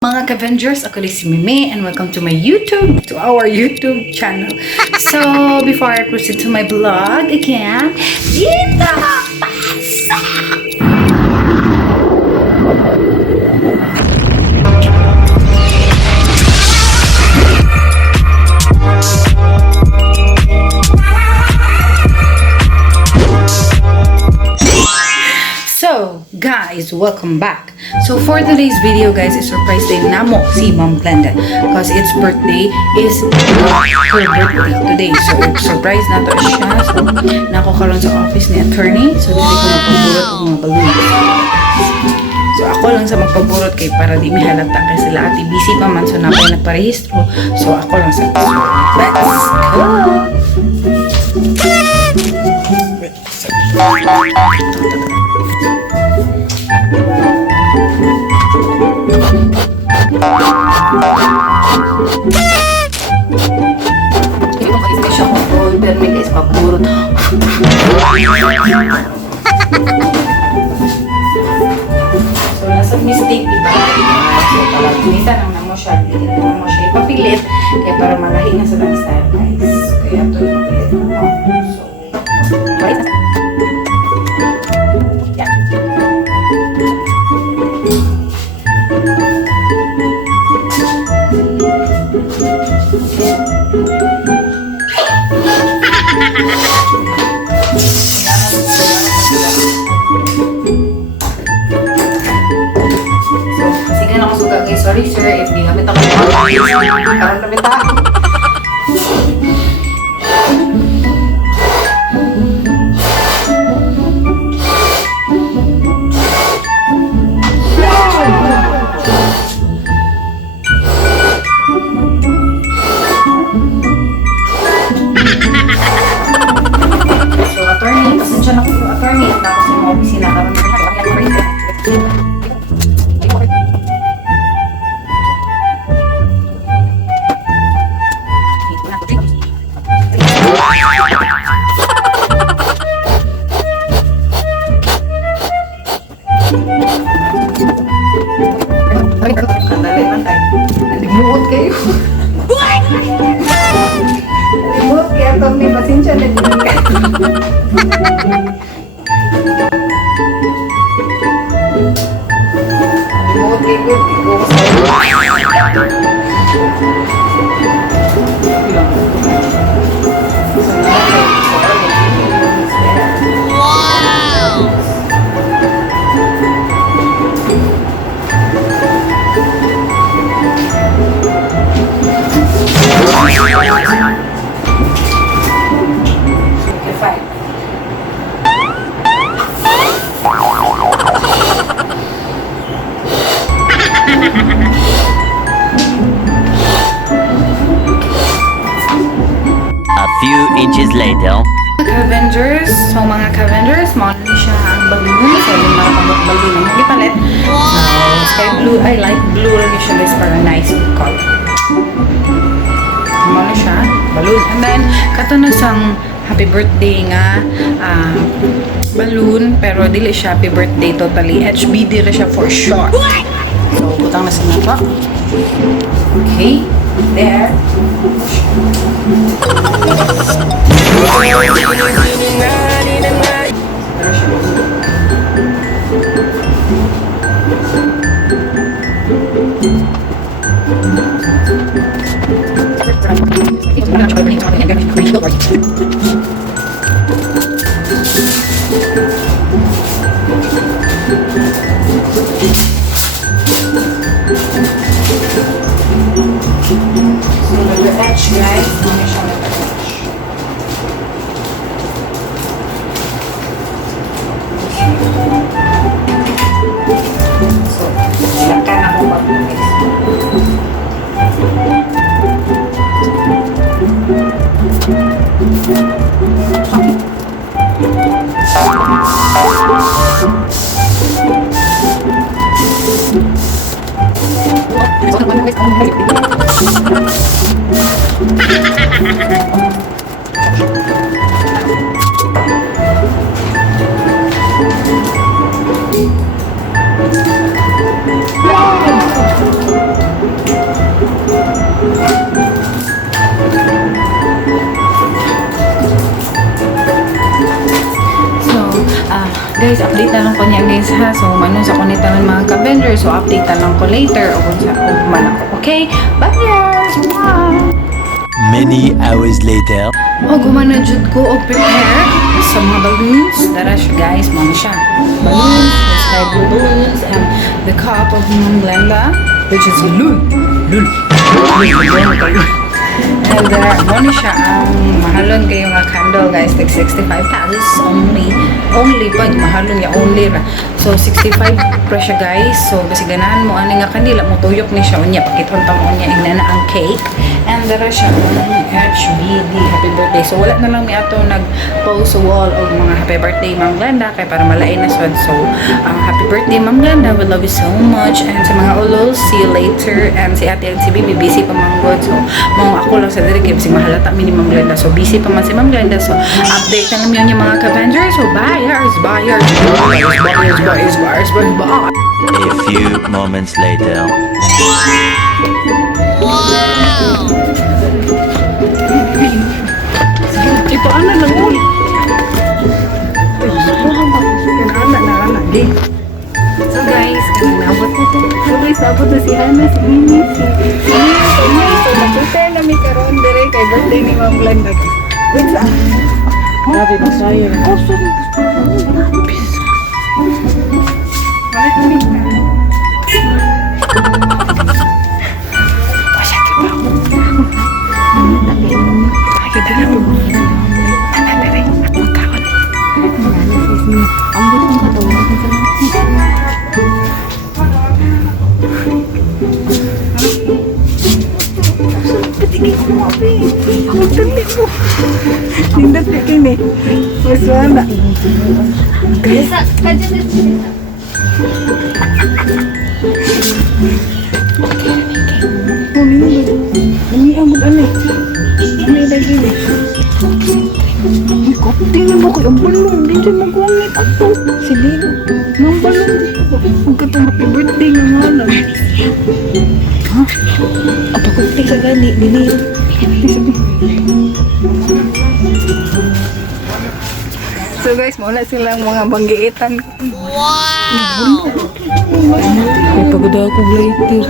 Mga ka-Avengers, ako si Mineil and welcome to our YouTube channel. So, before I proceed to my vlog again, dito So, guys, welcome back. So, for today's video, guys, is surprise day namo si Ma'am Glenda because its birthday is her birthday today. So, surprise na to siya. So, nako karon sa office ni attorney. So, dili ko magpaburot ng mga balloon. So, ako lang sa magpaburot kay para di may halata kasi sila ati busy pa man. So, napay nagparehistro. So, ako lang sa let's go! May guys, paburot. So, nasa mistake, diba? So, parang ginita lang na mo siya. Ginita lang mo siya ipapilit. Kaya para malahi na sa lang style, guys. Kaya ito ipapilit na mo. So, right? Yeah. Sorry sir, if di gamit ako parang gamit ako. So attorney, pasensya na ko attorney at ako sa mga opisina karon na Nalimuot kayo. Nalimuot kaya ito may pasensya na din ka. Nalimuot kayo. Ikaw A few inches later. Avengers, so mga ka-Avengers, maunin siya ang balloon. So, yung mga kamot balloon ang magipalit. So, sky blue, I like blue rin siya guys para nice color. Maunin siya, balloon. And then, katunog sang happy birthday nga balloon, pero dili siya happy birthday totally. HBD rin siya for short. So, putang na sa nato. Okay, there. So, the edge, guys, muna siya with the edge. So, silakan ako pag-guys. Wow! Guys, update na lang ko niya guys ha. So, manon sa kunita ng mga ka-Avengers. So, update na lang ko later o kung sa man ako. Okay? Bye guys! Bye! Many hours later. O, gumana jud ko o prepare sa mga balloons. Dara siya guys, muna siya. Balloons, the sky blue balloons, and the cup of Mom Glenda, which is Lul. Lul. And muna siya ang mahalon kayo nga candle guys, like 65 pesos only pag mahalon niya only ra. So 65 pra siya guys. So basi ganahan mo ani nga kanila mo tuyok ni siya unya pakiton ta mo niya ignana ang cake. And dara siya HBD happy birthday. So wala na lang mi ato nag-post sa wall og mga happy birthday Ma'am Glenda kay para malain na sad. So happy birthday Ma'am Glenda, we love you so much. And sa mga ulos, see you later. And si ate and si Bibi busy pa man god. So mo ako lang sa diri kay si mahalata mi ni Ma'am Glenda. So busy pa man si Ma'am Glenda. So update na lang yun yung mga ka-Avengers. So buyers. A few moments later. Ito ana lang uy. So guys, nabot na to. So guys, nabot na si Hana, si Mimi, si So mag-prepare na mi karon dire kay birthday ni Ma'am Glenda. Wait sa. Grabe ba sayo? Oh, sorry. Bakit kami na? Nindot na kini. Mas wala. Guys. Ini amod ani. Ini lagi ni. Tingnan mo ko yung balon. Hindi siya magwangit ako. Sige. Nang balon. Huwag ka itong happy birthday nga nga lang. Ha? Apa ko sa gani? Dini. So guys, muna silang mga banggiitan. Wow! May pagod ako later.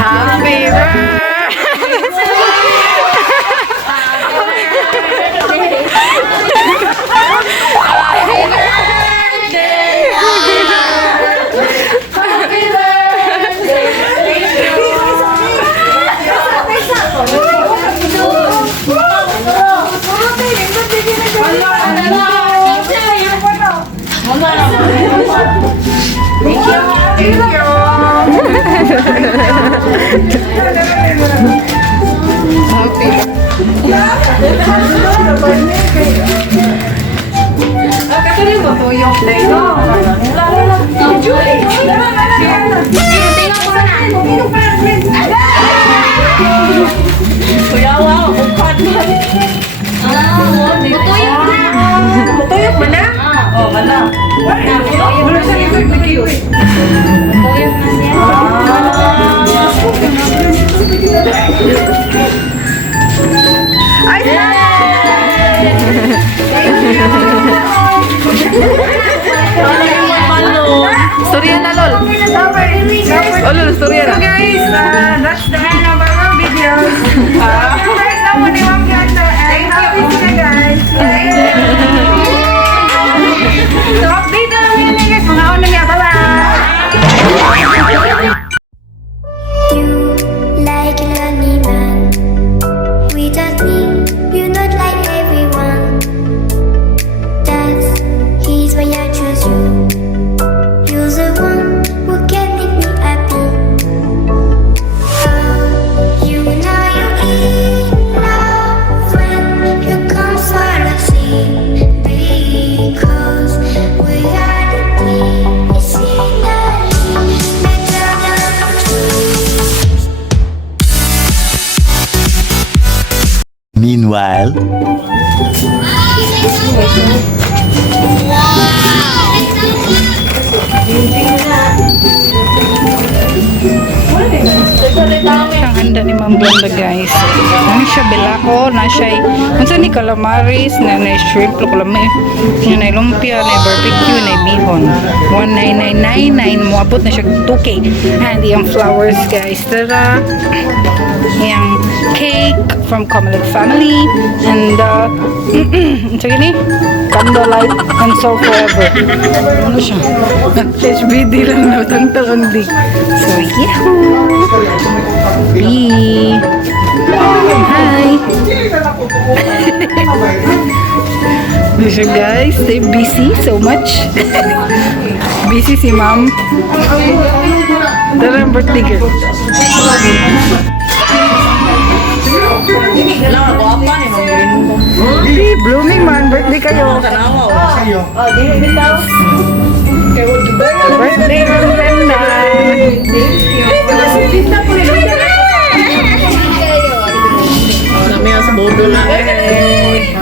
Happy Butuyok ba na? Oo, wala. Wala siya yung barbecue. Butuyok na siya. Ay! Storya na, Lol. Oh, Lol, storya na. So guys, that's the end of our videos. Guys, ako ni Ma'am Glenda. And happy na guys. So update na lang yun guys. Mga una niya. Bye-bye. You like a lonely man without me, you're not like everyone. That's why I choose you. You're Meanwhile, Ang handa ni Ma'am Glenda, guys. Ano siya, belako, na siya, unsa ni calamaris, na shrimp, kalame, na lumpia, na barbecue, na bihon. 1999, mo abot na siya 2K. And yung flowers, guys. Tara. Yung cake from Comelec family. And, sige ni, candlelight and so forever. Ano siya? HBD lang na, tang-tang di. So, yahoo! Bee! Hi! So guys, stay busy so much. Busy si Ma'am. Tara ang birthday girl. Di, blooming man. Birthday kayo. Birthday ng Glenda. Kami sa bodo na. Hey.